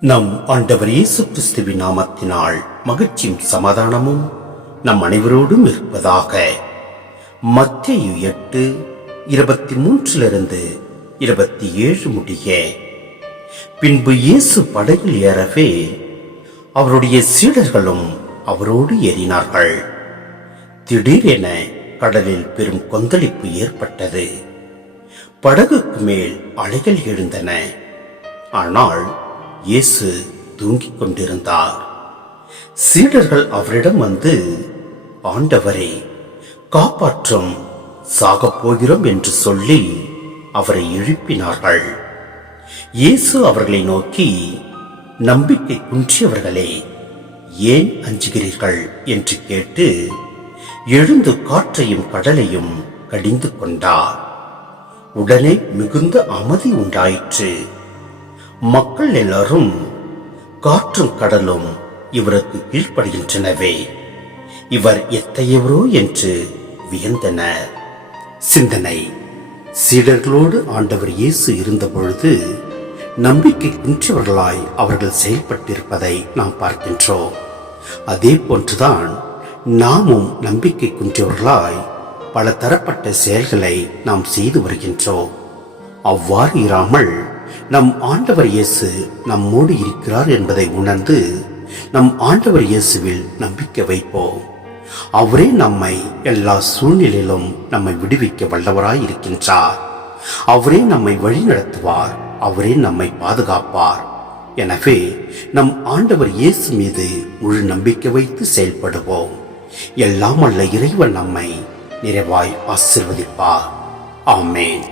நம் ஆண்டவர் இயேசு கிறிஸ்துவின் நாமத்தினால் மகிழ்ச்சியும் சமாதானமும் நம் அனைவரோடும் இருப்பதாக. மத்திய எட்டு இருபத்தி மூன்றிலிருந்து இருபத்தி ஏழு முடிய. பின்பு இயேசு படகில் ஏறவே அவருடைய சீடர்களும் அவரோடு ஏறினார்கள். திடீரென கடலில் பெரும் கொந்தளிப்பு ஏற்பட்டது. படகுக்கு மேல் அலைகள் எழுந்தன. ஆனால் இயேசு தூங்கிக் கொண்டிருந்தார் சீடர்கள் அவரிடம் வந்து ஆண்டவரே காப்பாற்றும் சாகப் போகிறோம் என்று சொல்லி அவரை எழுப்பினார்கள். இயேசு அவர்களை நோக்கி நம்பிக்கை குன்றியவர்களே ஏன் அஞ்சுகிறீர்கள்? என்று கேட்டு எழுந்து காற்றையும் கடலையும் கடிந்து கொண்டார். உடனே மிகுந்த அமைதி உண்டாயிற்று. மக்கள் எல்லாரும் காற்றும் கடலும் இவருக்கு கீழ்ப்படுகின்றனவே. இவர் எத்தையவரோ என்று வியந்தனர். சிந்தனை. சீடர்களோடு ஆண்டவர் இயேசு இருந்தபொழுது நம்பிக்கை குன்றவர்களாய் அவர்கள் செயல்பட்டிருப்பதை நாம் பார்க்கின்றோம். அதே போன்றுதான் நாமும் நம்பிக்கை குன்றவர்களாய் பல தரப்பட்ட செயல்களை நாம் செய்து வருகின்றோம். அவ்வாறு இராமல் நம் ஆண்டவர் இயேசு நம்மோடு இருக்கிறார் என்பதை உணர்ந்து நம் ஆண்டவர் இயேசுவில் நம்பிக்கை வைப்போம். அவரே நம்மை எல்லா சூழ்நிலையிலும் நம்மை விடுவிக்க வல்லவராய் இருக்கின்றார். அவரே நம்மை வழிநடத்துவார் அவரே நம்மை பாதுகாப்பார். எனவே நம் ஆண்டவர் இயேசு மீது முழு நம்பிக்கை வைத்து செயல்படுவோம். எல்லாம் அல்ல இறைவன் நம்மை நிறைவாய் ஆசிர்வதிப்பார். ஆமேன்.